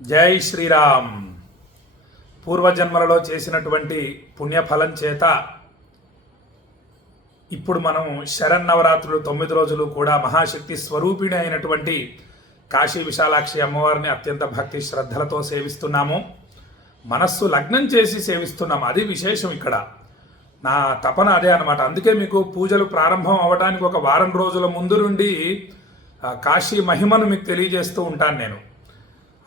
జై శ్రీరామ్. పూర్వజన్మలలో చేసినటువంటి పుణ్యఫలం చేత ఇప్పుడు మనం శరన్నవరాత్రులు తొమ్మిది రోజులు కూడా మహాశక్తి స్వరూపిణి అయినటువంటి కాశీ విశాలాక్షి అమ్మవారిని అత్యంత భక్తి శ్రద్ధలతో సేవిస్తున్నాము. మనస్సు లగ్నం చేసి సేవిస్తున్నాం. అది విశేషం ఇక్కడ. నా తపన అదే అనమాట అందుకే మీకు పూజలు ప్రారంభం అవ్వడానికి ఒక వారం రోజుల ముందు నుండి కాశీ మహిమను మీకు తెలియజేస్తూ ఉంటాను నేను.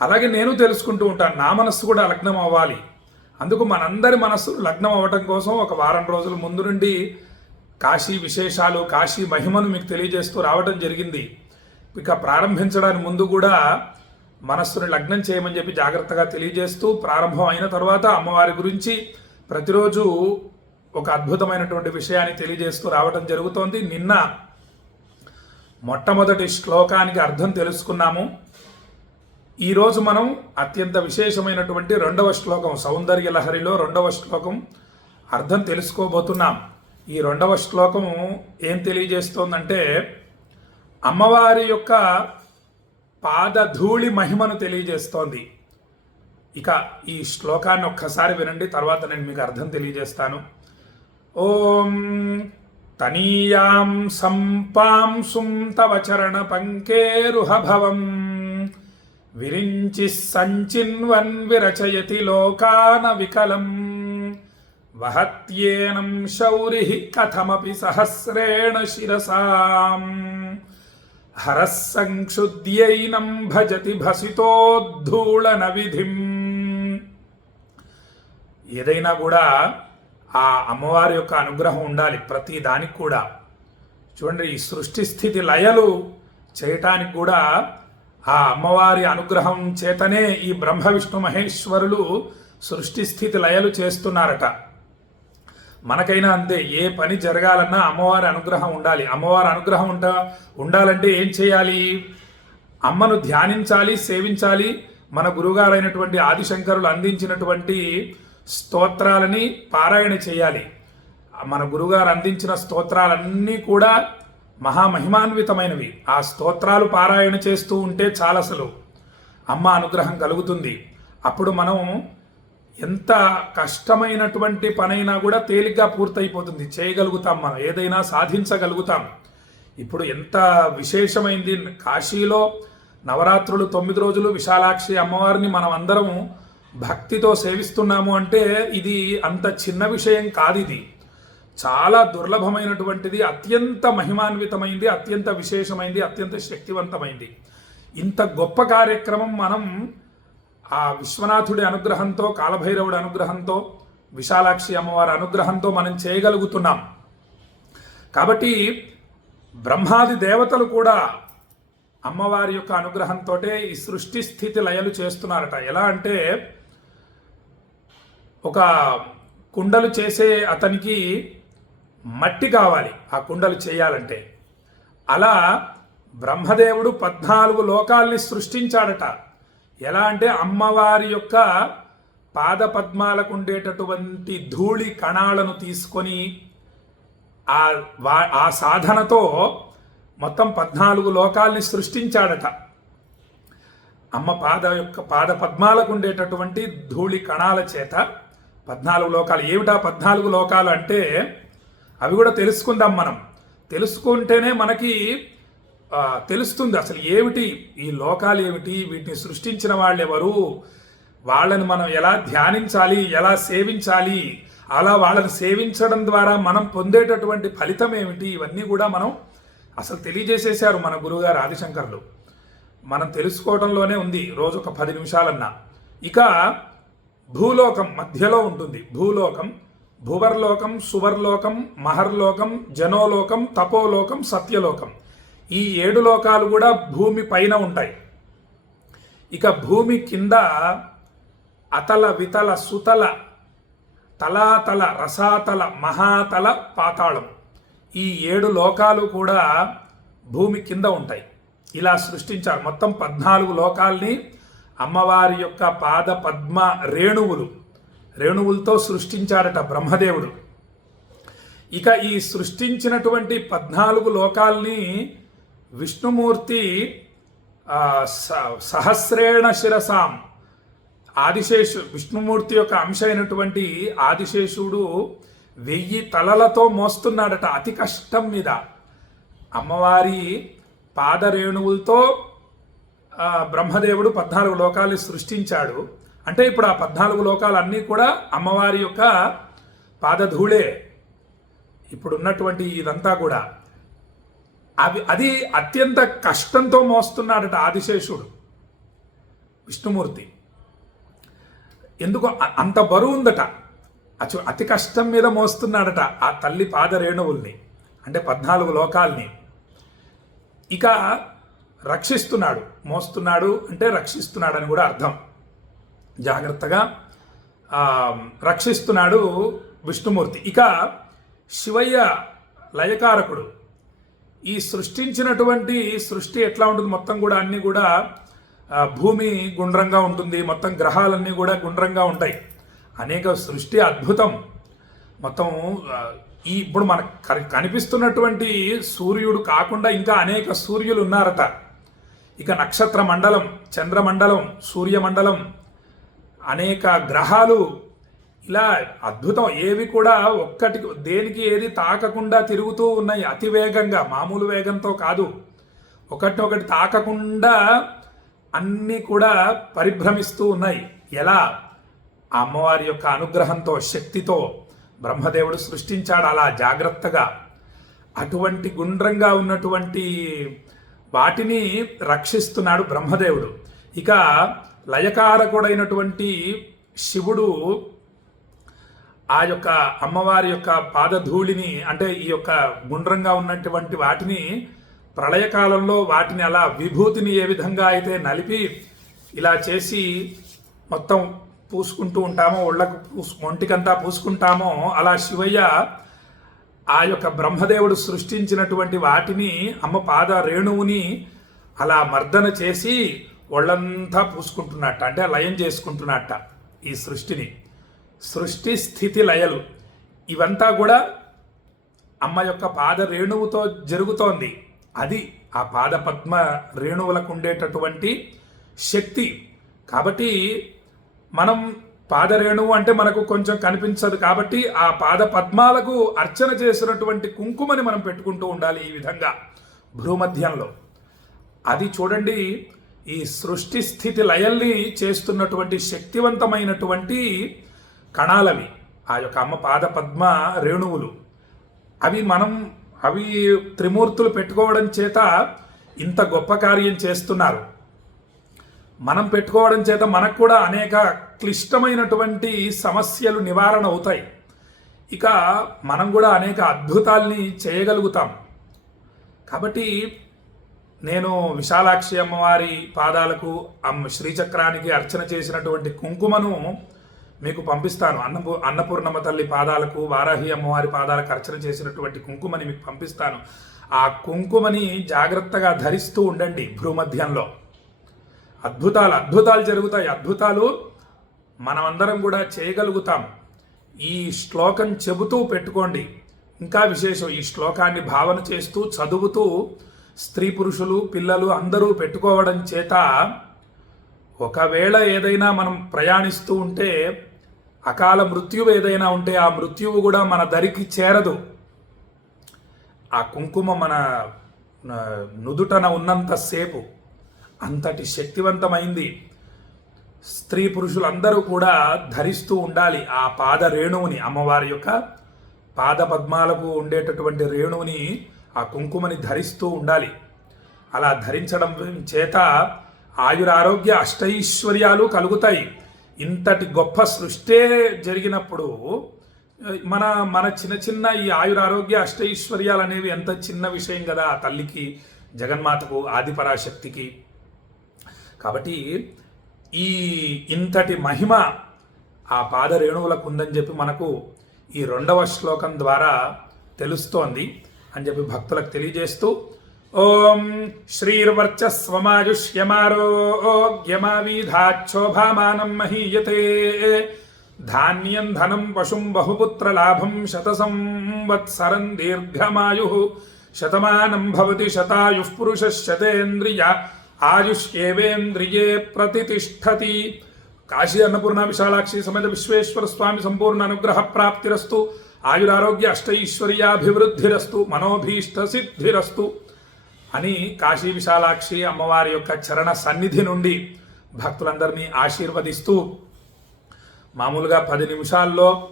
అలాగే నేను తెలుసుకుంటూ ఉంటాను. నా మనస్సు కూడా లగ్నం అవ్వాలి. అందుకు మనందరి మనస్సు లగ్నం అవ్వటం కోసం ఒక వారం రోజుల ముందు నుండి కాశీ విశేషాలు కాశీ మహిమను మీకు తెలియజేస్తూ రావడం జరిగింది. ఇక ప్రారంభించడానికి ముందు కూడా మనస్సుని లగ్నం చేయమని చెప్పి జాగ్రత్తగా తెలియజేస్తూ ప్రారంభం అయిన తర్వాత అమ్మవారి గురించి ప్రతిరోజు ఒక అద్భుతమైనటువంటి విషయాన్ని తెలియజేస్తూ రావడం జరుగుతోంది. నిన్న మొట్టమొదటి శ్లోకానికి అర్థం తెలుసుకున్నాము. ఈరోజు మనం అత్యంత విశేషమైనటువంటి రెండవ శ్లోకం సౌందర్య లహరిలో రెండవ శ్లోకం అర్థం తెలుసుకోబోతున్నాం. ఈ రెండవ శ్లోకం ఏం తెలియజేస్తోందంటే అమ్మవారి యొక్క పాదధూళి మహిమను తెలియజేస్తోంది. ఇక ఈ శ్లోకాన్ని ఒక్కసారి వినండి తర్వాత నేను మీకు అర్థం తెలియజేస్తాను. ఓం తనీయాం సంపాంసుం తవ చరణ పంకేరుహభవం విరించి సంచిన్వన్ విరచయతి లోకాన వికలం. వహత్యేనం శౌరి కథమపి సహస్రేణ శిరసాం. హరస్సంక్షుద్యైనం భజతి భసితోద్ధూళన విధిం ఏదైనా కూడా ఆ అమ్మవారి యొక్క అనుగ్రహం ఉండాలి ప్రతి దానికి కూడా. చూడండి ఈ సృష్టి స్థితి లయలు చేయటానికి కూడా ఆ అమ్మవారి అనుగ్రహం చేతనే ఈ బ్రహ్మ విష్ణు మహేశ్వరులు సృష్టి స్థితి లయలు చేస్తున్నారట. మనకైనా అంతే ఏ పని జరగాలన్నా అమ్మవారి అనుగ్రహం ఉండాలి. అమ్మవారి అనుగ్రహం ఉంట ఉండాలంటే ఏం చేయాలి? అమ్మను ధ్యానించాలి సేవించాలి. మన గురుగారైనటువంటి ఆదిశంకరులు అందించినటువంటి స్తోత్రాలని పారాయణ చేయాలి. మన గురుగారు అందించిన స్తోత్రాలన్నీ కూడా మహామహిమాన్వితమైనవి. ఆ స్తోత్రాలు పారాయణ చేస్తూ ఉంటే చాలా అసలు అమ్మ అనుగ్రహం కలుగుతుంది. అప్పుడు మనం ఎంత కష్టమైనటువంటి పనైనా కూడా తేలిగ్గా పూర్తయిపోతుంది. చేయగలుగుతాం మనం. ఏదైనా సాధించగలుగుతాం. ఇప్పుడు ఎంత విశేషమైంది. కాశీలో నవరాత్రులు తొమ్మిది రోజులు విశాలాక్షి అమ్మవారిని మనం అందరం భక్తితో సేవిస్తున్నాము అంటే ఇది అంత చిన్న విషయం కాదు ఇది. చాలా దుర్లభమైనటువంటిది అత్యంత మహిమాన్వితమైంది అత్యంత విశేషమైంది అత్యంత శక్తివంతమైంది. ఇంత గొప్ప కార్యక్రమం మనం ఆ విశ్వనాథుడి అనుగ్రహంతో కాలభైరవుడి అనుగ్రహంతో విశాలాక్షి అమ్మవారి అనుగ్రహంతో మనం చేయగలుగుతున్నాం. కాబట్టి బ్రహ్మాది దేవతలు కూడా అమ్మవారి యొక్క అనుగ్రహంతో ఈ సృష్టి స్థితి లయలు చేస్తున్నారట. ఎలా అంటే ఒక కుండలు చేసే అతనికి మట్టి కావాలి ఆ కుండలు చేయాలంటే. అలా బ్రహ్మదేవుడు పద్నాలుగు లోకాల్ని సృష్టించాడట. ఎలా అంటే అమ్మవారి యొక్క పాద పద్మాలకు ఉండేటటువంటి ధూళి కణాలను తీసుకొని ఆ వా ఆ సాధనతో మొత్తం పద్నాలుగు లోకాల్ని సృష్టించాడట. అమ్మ పాద యొక్క పాద పద్మాలకు ఉండేటటువంటి ధూళి కణాల చేత పద్నాలుగు లోకాలు. ఏమిటా పద్నాలుగు లోకాలు అంటే అవి కూడా తెలుసుకుందాం మనం. తెలుసుకుంటేనే మనకి తెలుస్తుంది అసలు ఏమిటి ఈ లోకాలు ఏమిటి వీటిని సృష్టించిన వాళ్ళు ఎవరు వాళ్ళని మనం ఎలా ధ్యానించాలి ఎలా సేవించాలి అలా వాళ్ళని సేవించడం ద్వారా మనం పొందేటటువంటి ఫలితం ఏమిటి ఇవన్నీ కూడా మనం అసలు తెలియజేసేశారు మన గురువుగారు ఆదిశంకర్లు. మనం తెలుసుకోవడంలోనే ఉంది రోజు ఒక పది నిమిషాలన్నా. ఇక భూలోకం మధ్యలో ఉంటుంది భూలోకం భువర్లోకం సువర్లోకం మహర్లోకం జనోలోకం తపోలోకం సత్యలోకం. ఈ ఏడు లోకాలు కూడా భూమి పైన ఉంటాయి. ఇక భూమి కింద అతల వితల సుతల తలాతల రసాతల మహాతల పాతాళం. ఈ ఏడు లోకాలు కూడా భూమి కింద ఉంటాయి. ఇలా సృష్టించారు. మొత్తం పద్నాలుగు లోకాల్ని అమ్మవారి యొక్క పాద పద్మ రేణువులు. రేణువులతో సృష్టించారట బ్రహ్మదేవుడు. ఇక ఈ సృష్టించినటువంటి పద్నాలుగు లోకాల్ని విష్ణుమూర్తి స- సహస్రేణ శిరసాం. ఆదిశేషు విష్ణుమూర్తి యొక్క అంశ అయినటువంటి ఆదిశేషుడు వెయ్యి తలలతో మోస్తున్నాడట అతి కష్టం మీద. అమ్మవారి పాదరేణువులతో బ్రహ్మదేవుడు పద్నాలుగు లోకాలు సృష్టించాడు. అంటే ఇప్పుడు ఆ పద్నాలుగు లోకాలన్నీ కూడా అమ్మవారి యొక్క పాదధూళే. ఇప్పుడున్నటువంటి ఇదంతా కూడా. అవి అది అత్యంత కష్టంతో మోస్తున్నాడట ఆదిశేషుడు విష్ణుమూర్తి. ఎందుకు అంత బరువు ఉందట. అచు అతి కష్టం మీద మోస్తున్నాడట ఆ తల్లి పాదరేణువుల్ని అంటే పద్నాలుగు లోకాల్ని. ఇక రక్షిస్తున్నాడు మోస్తున్నాడు అంటే రక్షిస్తున్నాడని కూడా అర్థం. జాగ్రత్తగా రక్షిస్తున్నాడు విష్ణుమూర్తి. ఇక శివయ్య లయకారకుడు. ఈ సృష్టించినటువంటి సృష్టి ఎట్లా ఉంటుంది? మొత్తం కూడా అన్నీ కూడా భూమి గుండ్రంగా ఉంటుంది. మొత్తం గ్రహాలన్నీ కూడా గుండ్రంగా ఉంటాయి. అనేక సృష్టి అద్భుతం. మొత్తం ఈ ఇప్పుడు మనకు కనిపిస్తున్నటువంటి సూర్యుడు కాకుండా ఇంకా అనేక సూర్యులు ఉన్నారట. ఇక నక్షత్ర మండలం చంద్రమండలం సూర్యమండలం అనేక గ్రహాలు ఇలా అద్భుతం. ఏవి కూడా ఒక్కటి దేనికి ఏది తాకకుండా తిరుగుతూ ఉన్నాయి. అతి వేగంగా మామూలు వేగంతో కాదు. ఒకటి ఒకటి తాకకుండా అన్నీ కూడా పరిభ్రమిస్తూ ఉన్నాయి. ఎలా? ఆ అమ్మవారి యొక్క అనుగ్రహంతో శక్తితో బ్రహ్మదేవుడు సృష్టించాడు అలా జాగ్రత్తగా. అటువంటి గుండ్రంగా ఉన్నటువంటి వాటిని రక్షిస్తున్నాడు బ్రహ్మదేవుడు. ఇక లయకారకుడైనటువంటి శివుడు ఆ యొక్క అమ్మవారి యొక్క పాదధూళిని అంటే ఈ యొక్క గుండ్రంగా ఉన్నటువంటి వాటిని ప్రళయకాలంలో వాటిని అలా విభూతిని ఏ విధంగా అయితే నలిపి ఇలా చేసి మొత్తం పూసుకుంటూ ఉంటామో ఒళ్ళకు పూసు ఒంటికంతా పూసుకుంటామో అలా శివయ్య ఆ యొక్క బ్రహ్మదేవుడు సృష్టించినటువంటి వాటిని అమ్మ పాద రేణువుని అలా మర్దన చేసి ఒళ్ళంతా పూసుకుంటున్నట్ట అంటే లయం చేసుకుంటున్నట్ట ఈ సృష్టిని. సృష్టి స్థితి లయలు. ఇవంతా కూడా అమ్మ యొక్క పాద రేణువుతో జరుగుతోంది. అది ఆ పాద పద్మ రేణువులకు ఉండేటటువంటి శక్తి. కాబట్టి మనం పాదరేణువు అంటే మనకు కొంచెం కనిపించదు కాబట్టి ఆ పాద పద్మాలకు అర్చన చేసినటువంటి కుంకుమని మనం పెట్టుకుంటూ ఉండాలి ఈ విధంగా భ్రూమధ్యంలో. అది చూడండి ఈ సృష్టి స్థితి లయల్ని చేస్తున్నటువంటి శక్తివంతమైనటువంటి కణాలవి. ఆ యొక్క అమ్మ పాద పద్మ రేణువులు. అవి మనం అవి త్రిమూర్తులు పెట్టుకోవడం చేత ఇంత గొప్ప కార్యం చేస్తున్నారు. మనం పెట్టుకోవడం చేత మనకు కూడా అనేక క్లిష్టమైనటువంటి సమస్యలు నివారణ అవుతాయి. ఇక మనం కూడా అనేక అద్భుతాల్ని చేయగలుగుతాం. కాబట్టి నేను విశాలాక్షి అమ్మవారి పాదాలకు అమ్మ శ్రీచక్రానికి అర్చన చేసినటువంటి కుంకుమను మీకు పంపిస్తాను. అన్నపూ అన్నపూర్ణమ్మ తల్లి పాదాలకు వారాహి అమ్మవారి పాదాలకు అర్చన చేసినటువంటి కుంకుమని మీకు పంపిస్తాను. ఆ కుంకుమని జాగ్రత్తగా ధరిస్తూ ఉండండి భ్రూమధ్యంలో. అద్భుతాలు అద్భుతాలు జరుగుతాయి. అద్భుతాలు మనమందరం కూడా చేయగలుగుతాం. ఈ శ్లోకం చెబుతూ పెట్టుకోండి. ఇంకా విశేషం ఈ శ్లోకాన్ని భావన చేస్తూ చదువుతూ స్త్రీ పురుషులు పిల్లలు అందరూ పెట్టుకోవడం చేత ఒకవేళ ఏదైనా మనం ప్రయాణిస్తూ ఉంటే అకాల మృత్యువు ఏదైనా ఉంటే ఆ మృత్యువు కూడా మన దరికి చేరదు. ఆ కుంకుమ మన నుదుటన ఉన్నంతసేపు అంతటి శక్తివంతమైంది. స్త్రీ పురుషులందరూ కూడా ధరిస్తూ ఉండాలి ఆ పాద రేణువుని అమ్మవారి యొక్క పాద పద్మాలకు ఉండేటటువంటి రేణువుని ఆ కుంకుమని ధరిస్తూ ఉండాలి. అలా ధరించడం చేత ఆయురారోగ్య అష్టైశ్వర్యాలు కలుగుతాయి. ఇంతటి గొప్ప సృష్టే జరిగినప్పుడు మన మన చిన్న చిన్న ఈ ఆయురారోగ్య అష్టైశ్వర్యాలు అనేవి ఎంత చిన్న విషయం కదా ఆ తల్లికి జగన్మాతకు ఆదిపరాశక్తికి. కాబట్టి ఈ ఇంతటి మహిమ ఆ పాదరేణువులకు ఉందని చెప్పి మనకు ఈ రెండవ శ్లోకం ద్వారా తెలుస్తోంది. అని చెప్పి భక్తులకు తెలియజేస్తూ ఓం శ్రీర్వర్చస్వమాయుష్యమారోగ్యమావీధాక్షోభామానం మహీయతే ధాన్యం ధనం పశుం బహుపుత్రలాభం శత సంవత్సరం దీర్ఘమాయు శతమానం భవతి శతాయుః పురుష శతేంద్రియ ఆయుష్యేవేంద్రియే ప్రతిష్టతి కాశీ అన్నపూర్ణ విశాలాక్షి సమేత విశ్వేశ్వర స్వామి సంపూర్ణ అనుగ్రహ ప్రాప్తిరస్తు ఆయురారోగ్య అష్టైశ్వర్యాభివృద్ధిరస్తు మనోభీష్ట సిద్ధిరస్తు అని కాశీ విశాలాక్షి అమ్మవారి యొక్క చరణ సన్నిధి నుండి భక్తులందరినీ ఆశీర్వదిస్తూ మామూలుగా పది నిమిషాల్లో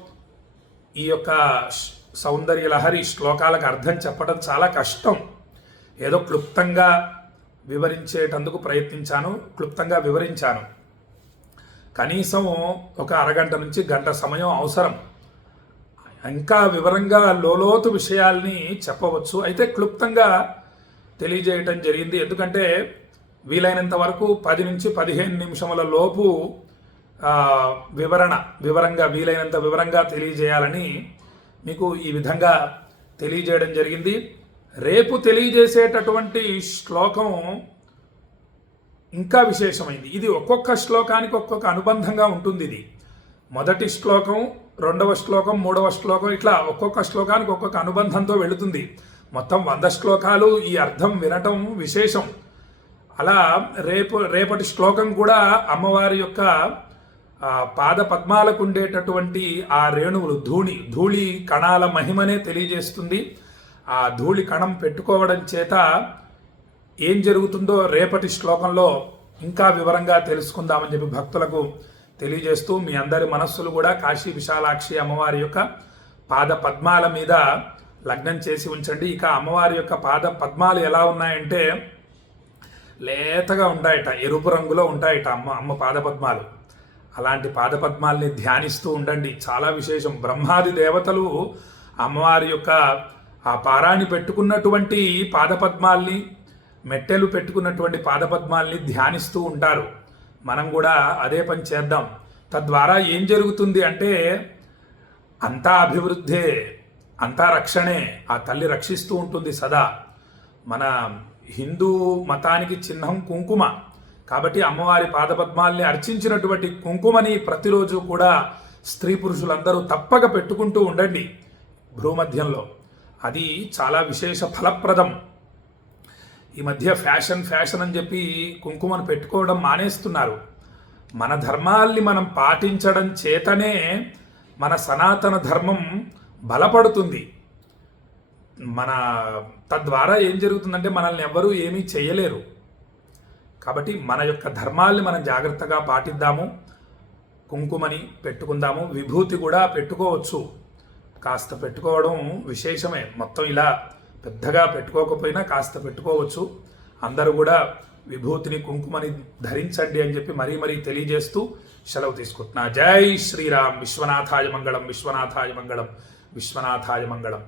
ఈ యొక్క సౌందర్య లహరి శ్లోకాలకు అర్థం చెప్పడం చాలా కష్టం. ఏదో క్లుప్తంగా వివరించేటందుకు ప్రయత్నించాను క్లుప్తంగా వివరించాను. కనీసం ఒక అరగంట నుంచి గంట సమయం అవసరం. ఇంకా వివరంగా లోలోతు విషయాల్ని చెప్పవచ్చు. అయితే క్లుప్తంగా తెలియజేయటం జరిగింది. ఎందుకంటే వీలైనంత వరకు పది నుంచి పదిహేను నిమిషముల లోపు వివరణ వివరంగా వీలైనంత వివరంగా తెలియజేయాలని మీకు ఈ విధంగా తెలియజేయడం జరిగింది. రేపు తెలియజేసేటటువంటి శ్లోకం ఇంకా విశేషమైంది. ఇది ఒక్కొక్క శ్లోకానికి ఒక్కొక్క అనుబంధంగా ఉంటుంది ఇది. మొదటి శ్లోకం రెండవ శ్లోకం మూడవ శ్లోకం ఇట్లా ఒక్కొక్క శ్లోకానికి ఒక్కొక్క అనుబంధంతో వెళుతుంది. మొత్తం వంద శ్లోకాలు ఈ అర్థం వినటం విశేషం. అలా రేపు రేపటి శ్లోకం కూడా అమ్మవారి యొక్క పాద పద్మాలకు ఉండేటటువంటి ఆ రేణువులు ధూళి ధూళి కణాల మహిమనే తెలియజేస్తుంది. ఆ ధూళి కణం పెట్టుకోవడం చేత ఏం జరుగుతుందో రేపటి శ్లోకంలో ఇంకా వివరంగా తెలుసుకుందామని చెప్పి భక్తులకు తెలియజేస్తూ మీ అందరి మనస్సులు కూడా కాశీ విశాలాక్షి అమ్మవారి యొక్క పాద పద్మాల మీద లగ్నం చేసి ఉంచండి. ఇక అమ్మవారి యొక్క పాద పద్మాలు ఎలా ఉన్నాయంటే లేతగా ఉంటాయట ఎరుపు రంగులో ఉంటాయట అమ్మ అమ్మ పాదపద్మాలు అలాంటి పాదపద్మాల్ని ధ్యానిస్తూ ఉండండి. చాలా విశేషం. బ్రహ్మాది దేవతలు అమ్మవారి యొక్క ఆ పారాణి పెట్టుకున్నటువంటి పాదపద్మాల్ని మెట్టెలు పెట్టుకున్నటువంటి పాదపద్మాల్ని ధ్యానిస్తూ ఉంటారు. మనం కూడా అదే పని చేద్దాం. తద్వారా ఏం జరుగుతుంది అంటే అంతా అభివృద్ధే అంతా రక్షణే ఆ తల్లి రక్షిస్తూ ఉంటుంది సదా. మన హిందూ మతానికి చిహ్నం కుంకుమ. కాబట్టి అమ్మవారి పాదపద్మాల్ని అర్చించినటువంటి కుంకుమని ప్రతిరోజు కూడా స్త్రీ పురుషులందరూ తప్పక పెట్టుకుంటూ ఉండండి భ్రూమధ్యంలో. అది చాలా విశేష ఫలప్రదం. ఈ మధ్య ఫ్యాషన్ ఫ్యాషన్ అని చెప్పి కుంకుమను పెట్టుకోవడం మానేస్తున్నారు. మన ధర్మాల్ని మనం పాటించడం చేతనే మన సనాతన ధర్మం బలపడుతుంది. మన తద్వారా ఏం జరుగుతుందంటే మనల్ని ఎవ్వరూ ఏమీ చేయలేరు. కాబట్టి మన యొక్క ధర్మాల్ని మనం జాగ్రత్తగా పాటిద్దాము. కుంకుమని పెట్టుకుందాము. విభూతి కూడా పెట్టుకోవచ్చు. కాస్త పెట్టుకోవడం విశేషమే. మొత్తం ఇలా పెద్దగా పెట్టుకోకపోయినా కాస్త పెట్టుకోవచ్చు. అందరూ కూడా విభూతిని కుంకుమని ధరించండి అని చెప్పి మరీ మరీ తెలియజేస్తూ సెలవు తీసుకుంటున్నా. జై శ్రీరామ్. విశ్వనాథాయ మంగళం. విశ్వనాథాయ మంగళం. విశ్వనాథాయ మంగళం.